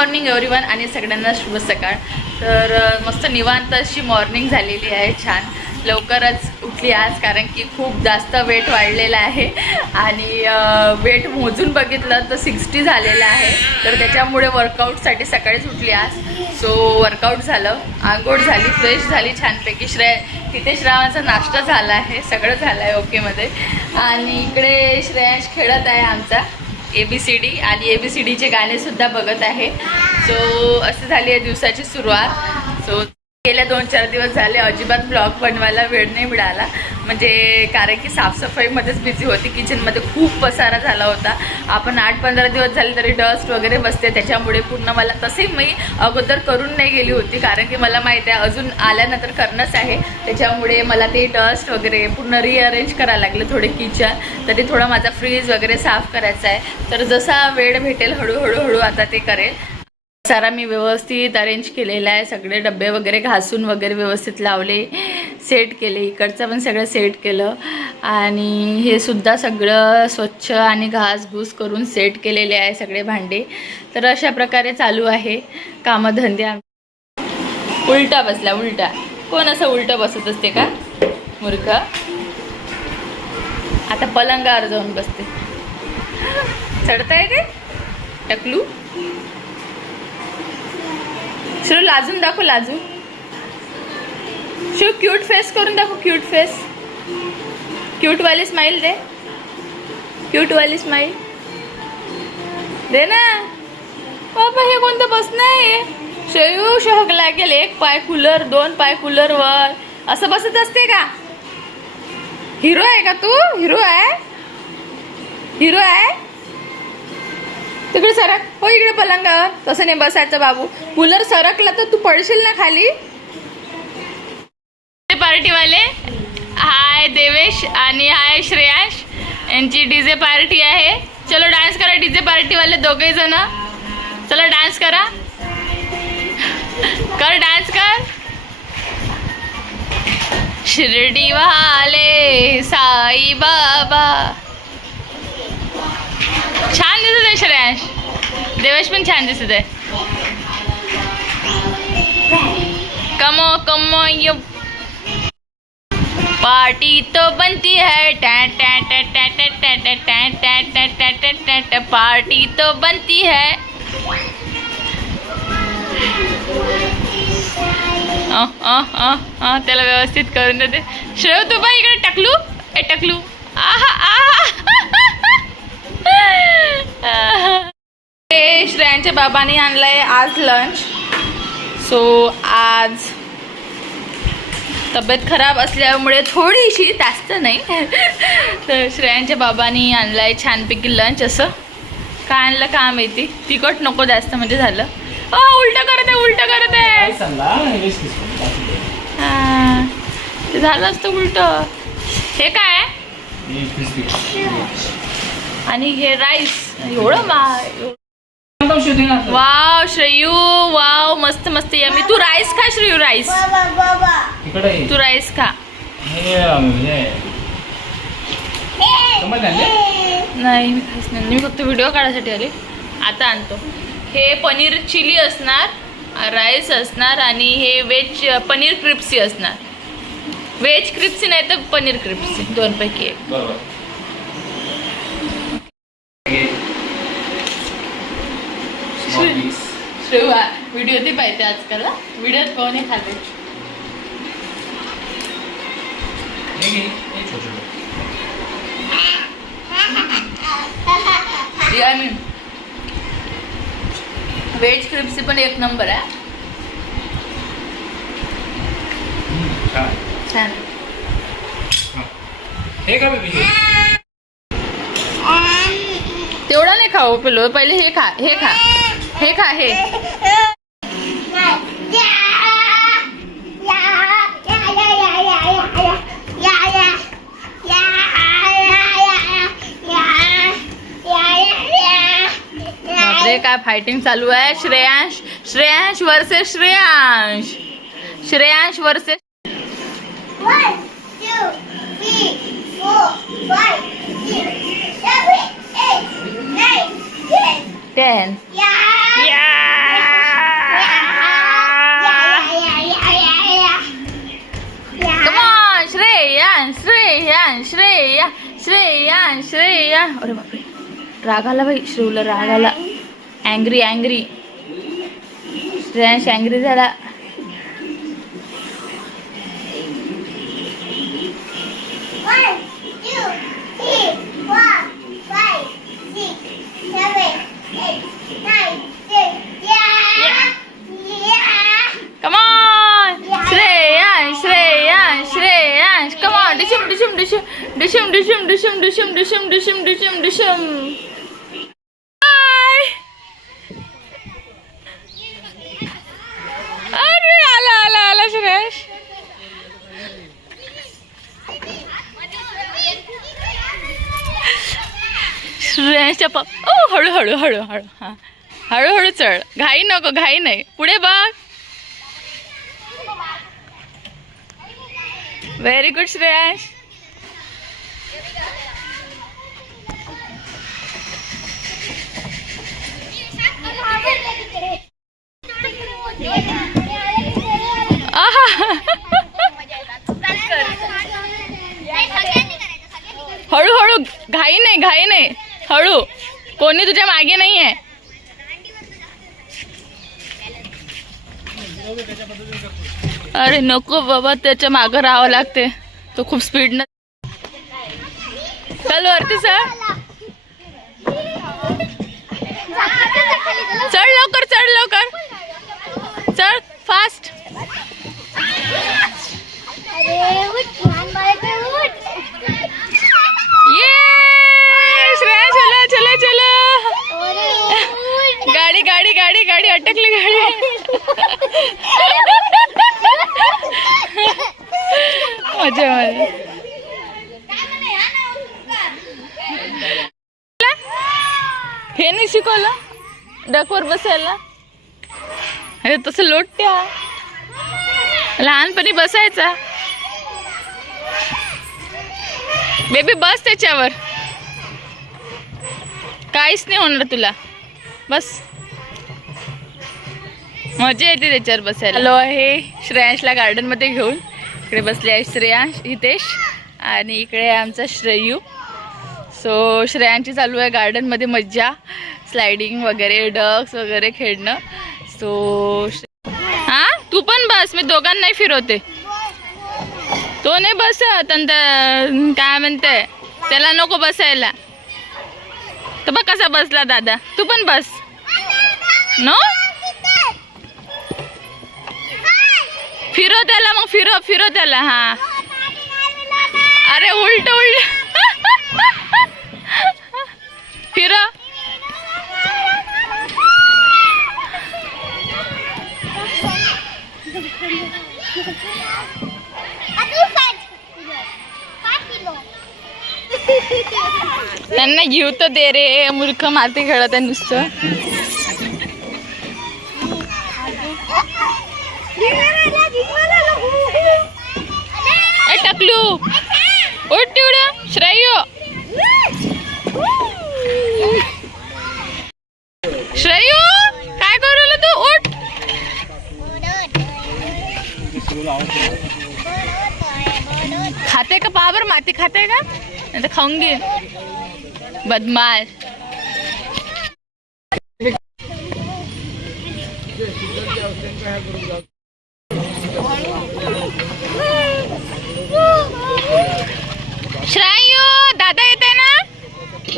Morning everyone आणि सगळ्यांना शुभ सकाळ. तर मस्त निवांत अशी मॉर्निंग झालेली आहे छान. लवकरच उठली आज कारण की खूप जास्त वेट वाढलेला आहे. आणि वेट मोजून बघितलं तर सिक्स्टी झालेलं आहे. तर त्याच्यामुळे वर्कआउटसाठी सकाळीच उठली आज. सो वर्कआउट झालं. आंघोळ झाली फ्रेश झाली छानपैकी. श्रेय तिथे श्रावाचा नाश्ता झाला आहे. सगळं झालं आहे ओकेमध्ये आणि इकडे श्रेयांश खेळत आहे आमचा. ए बी सी डी आणि ए बी सी डीचे गाणेसुद्धा बघत आहे. सो असं झाली आहे दिवसाची सुरुवात. सो गेल्या दोन चार दिवस झाले अजिबात ब्लॉग बनवायला वेळ नाही मिळाला. म्हणजे कारण की साफसफाईमध्येच बिझी होती. किचनमध्ये खूप पसारा झाला होता. आपण आठ पंधरा दिवस झाले तरी डस्ट वगैरे बसते. त्याच्यामुळे पूर्ण मला तसे मी अगोदर करून नाही गेली होती. कारण की मला माहिती आहे अजून आल्यानंतर करणंच आहे. त्याच्यामुळे मला ते डस्ट वगैरे पूर्ण रिअरेंज करायला लागलं थोडे किचन तरी थोडा माझा फ्रीज वगैरे साफ करायचा आहे. तर जसा वेळ भेटेल हळूहळू हळू आता ते करेल. सारा मी व्यवस्थित अरेंज केलेला आहे. सगळे डबे वगैरे घासून वगैरे व्यवस्थित लावले सेट केले इकडचं पण सगळं सेट केलं. आणि हे सुद्धा सगळं स्वच्छ आणि घासघूस करून सेट केलेले आहे सगळे भांडे. तर अशा प्रकारे चालू आहे कामधंदे उलटा बसला उलटा. कोण असं उलटं बसत असते का? मूर्ख. आता पलंगावर जाऊन बसते. चढताय ते टकलू? शिरू लाजून दाखव लाजू शिव क्यूट फेस करून दाखव क्यूट फेस क्यूटवाली स्माईल दे. क्यूटवाली स्माईल दे ना. बाबा हे कोणतं बस आहे शयू शहक लागेल. एक पाय कूलर दोन पाय कूलर वर. असं बसत असते का? हिरो आहे का तू? हिरो आहे? हिरो आहे? तिकडे सरक हो इकडे पलंगावर तसं नाही बसायचं बाबू. कूलर सरकला तर तू पडशील ना खाली? पार्टीवाले. हाय देवेश आणि हाय श्रेयाश. यांची डीजे पार्टी आहे. चलो डान्स करा डीजे पार्टीवाले दोघे जण. चला डान्स करा. कर डान्स कर. शिर्डीवाले साई बाबा देवेश पण छान दिसत आहे कम कमो ये पार्टी तो बनती है पार्टी तो बनती है त्याला व्यवस्थित करून देते श्रेव तू पण इकडे टकलू ए टकलू आहा आहा हे श्रेयांच्या बाबांनी आणलंय आज लंच सो आज तब्येत खराब असल्यामुळे थोडीशी जास्त नाही. तर श्रेयांच्या बाबांनी आणलाय छानपैकी लंच असं. काय आणलं का माहिती? तिखट नको जास्त म्हणजे झालं. अ उलट करत आहे उलट करत. आहे हा. ते झालं असतं उलट. हे काय? आणि हे राईस एवढं मा वाव श्रेयू वाव मस्त मस्त. यमी तू राईस खा श्रेयू राईस तू राईस खा. नाही मी खास नाही. मी फक्त व्हिडिओ काढायसाठी आले. आता आणतो. हे पनीर चिली असणार राईस असणार आणि हे व्हेज पनीर क्रिप्सी असणार. व्हेज क्रिप्सी नाही तर पनीर क्रिप्सी दोनपैकी एक बरोबर श्रेयू व्हिडिओ ते पाहिजे आजकाल व्हिडिओत पाहून हे खाते व्हेज क्रिप्सी पण एक नंबर आहे छान. हे. तेवढा नाही खाऊ पिलो पहिले हे खा हे खा. हे खा हे. इकडे काय फायटिंग चालू आहे? Shreyansh Shreyansh versus Shreyansh. Shreyansh versus ten Shreya Shreya Shreya Shreyan Shreya अरे बापरे. रागाला बाई श्रेवला रागाला. angry angry. श्रेयांश अँग्री झाला Dushum, dushum, dushum, dushum, dushum, dushum, dushum, dushum, dushum, dushum. श्रेयांशच्या प ओ हळू हळू हळू हळू. हां. हळूहळू चढ. घाई नको घाई नाही. पुढे बघ. Very good Shreyansh. हळूहळू घाई नाही घाई नाही. हळू. कोणी तुझ्या मागे नाही आहे अरे नको बाबा त्याच्या मागं राहावं लागते. तो खूप स्पीड न चल वरती सर चढ लवकर चढ लवकर. चढ फास्ट अरे उठ लहान बाळाचं उठ ये श्रेया चला चला चला अरे उठ गाडी गाडी गाडी गाडी अटकली गाडी. मजा मजा हे नाही शिकवलं? डकवर बसायला? हे तसं लोट्या लहानपणी बसायचा. बेबी बस त्याच्यावर. काहीच नाही होणार तुला. बस. मजा येते त्याच्यावर बसायला. हॅलो आहे श्रेयांशला गार्डनमध्ये घेऊन. इकडे बसले आहे श्रेयांश हितेश आणि इकडे आहे आमचा श्रेयू. सो श्रेयांची चालू आहे गार्डनमध्ये मज्जा स्लायडिंग वगैरे डक्स वगैरे खेळणं. सो हां? तू पण बस मी दोघांनाही नाही फिरवते. तो नाही बसत आणि काय म्हणते? त्याला नको बसायला. तर बघ कसा बसला दादा. तू पण बस. नो फिरव त्याला मग फिरव फिरव त्याला हा. अरे उलट उलट. फिरो त्यांना घेऊ तर दे रे मूर्ख माती खेळत आहे नुसतं. श्रेय श्रेय काय तू उठ खाते का पावर माती खाते का नाही तर खाऊन घे बदमाश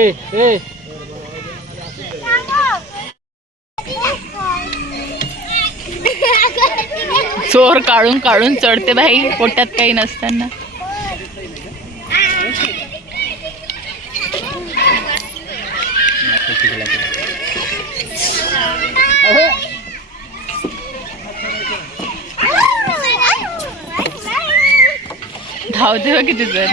ए ए. चोर काढून काढून चढते बाई पोटात काही नसताना. धावते बघ किती जर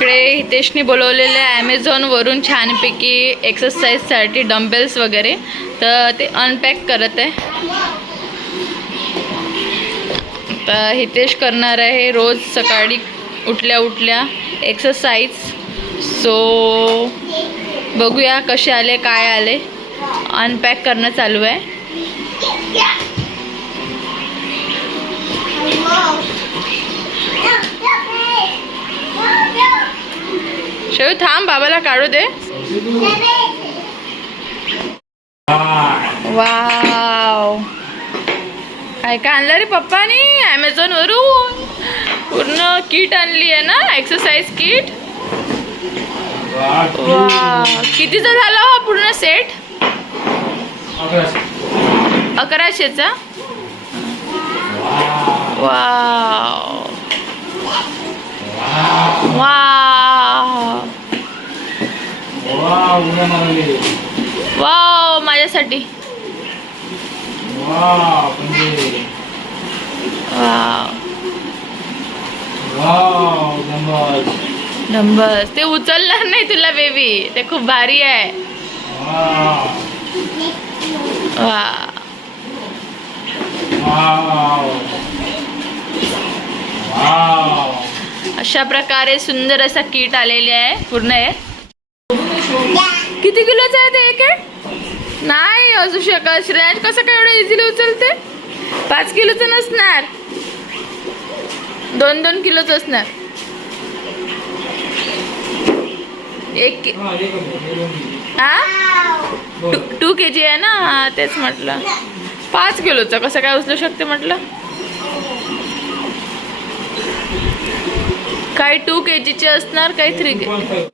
हितेशनी हितेशने आहे ॲमेझॉनवरून छानपैकी एक्सरसाइजसाठी डम्बेल्स वगैरे. तर ते अनपॅक करत आहे. तर हितेश करणार आहे रोज सकाळी उठल्या उठल्या एक्सरसाइज सो बघूया कसे आले काय आले. अनपॅक करणं चालू आहे. शेव थांब बाबाला काढू दे वाव काय काय आणलं रे पप्पानी अमेझॉन वरून पूर्ण किट आणली आहे ना एक्सरसाइज किट वा कितीचा झाला हा पूर्ण सेट अकराशेचा वाव वाव. वाव माझ्यासाठी. डंबस ते उचलणार नाही तुला बेबी ते खूप भारी आहे. वा अशा प्रकारे सुंदर असा किट आलेले आहे पूर्ण आहे. किती किलोचं आहे ते एक नाही असू शकत. श्रेयांश कसं काय एवढं इझिली उचलते? पाच किलोचं नसणार. दोन दोन किलोचं असणार. एक हा? टू के जी आहे ना? तेच म्हटलं. पाच किलोचं. कसं काय उचलू शकते म्हटलं? काही टू के जीचे असणार काही थ्री के?